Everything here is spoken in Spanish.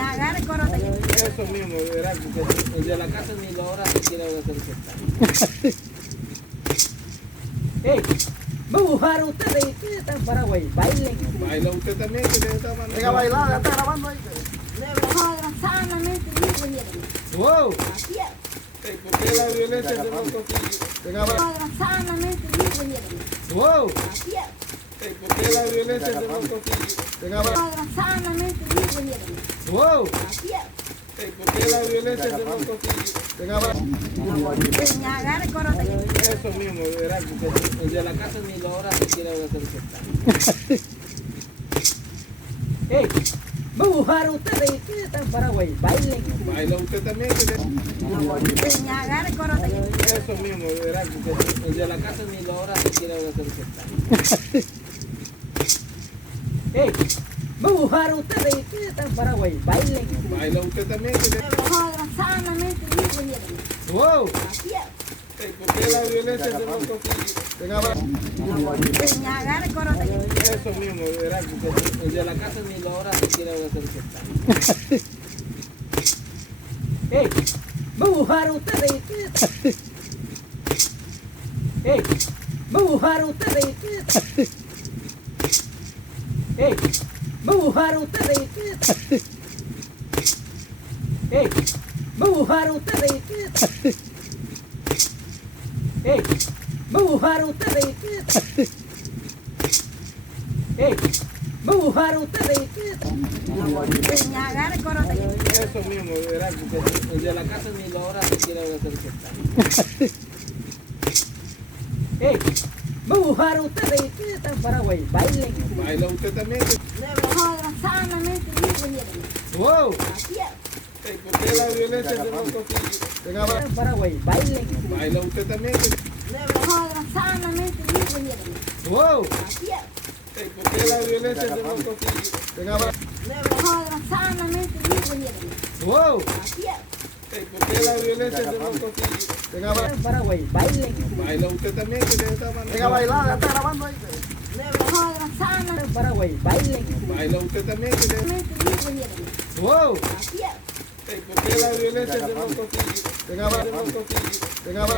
Agarre el corote. Eso mismo, verá, porque el de la casa ni lo hora se quiere hacer. Hey, vamos a jugar ustedes. ¿Qué están en Paraguay? Bailen. Baila usted también, que de esta manera. Venga a bailar, ya está grabando ahí. Sanamente libre, miren. Wow. Así es. Ey, ¿por qué la violencia se no consigue? Venga a bailar. Sanamente libre, miren. Wow. Así es. Ey, ¿por qué la violencia se no consigue? Venga a bailar. Sanamente libre, miren. Wow. Así es. Ey, ¿por qué la violencia se no consigue? Venga a bailar. Agarre el corote. Eso mismo, verá, porque el de la casa ni lo hora se quiere hacer. Hey, vamos a jugar ustedes. ¿Qué están en Paraguay? Bailen. Baila usted también, que de Agarre el corote. eso mismo, verá, porque el de la casa ni lo hora se quiere hacer. Hey, vamos a jugar ustedes. ¿Qué están en Paraguay? Bailen. Baila usted también, que de Sanamente libre, miren. Wow. Así es. Ey, ¿por qué la violencia se no consigue? Venga a bailar. Agarre el corote. Eso mismo, verá, porque el de la casa ni lo hora se quiere hacer. Hey, vamos a jugar ustedes. Hey, vamos a jugar ustedes. Hey, vamos a jugar ustedes. Hey, vamos a jugar ustedes. Hey, vamos a jugar ustedes. Hey, vamos a jugar ustedes. Agarre el corote. Eso mismo, verá, porque el de la casa ni lo hora se quiere hacer. Hey, vamos a jugar ustedes. ¿Qué están en Paraguay? Bailen. Baila usted también, que Sanamente libre, miren. Wow. Así es. ey, ¿por qué la violencia se no consigue? Venga a ¿Qué están bailar. en Paraguay? Bailen. Baila usted también, que Sanamente libre, miren. Wow. Así es. ey, ¿por qué la violencia se no consigue? Venga a bailar. Sanamente libre, miren. Wow. Así es. Ey, ¿por qué la violencia se no consigue? Venga a ¿Qué están bailar. en Paraguay? Bailen. Baila usted también, que de esta manera. Venga a bailar, ya está grabando ahí. Sanamente ¿Qué están en Paraguay? Bailen. Baila usted también, que de libre, miren. Wow. Así es. ey, ¿por qué la violencia se no consigue? Venga a bailar. Se no consigue. Venga a bailar.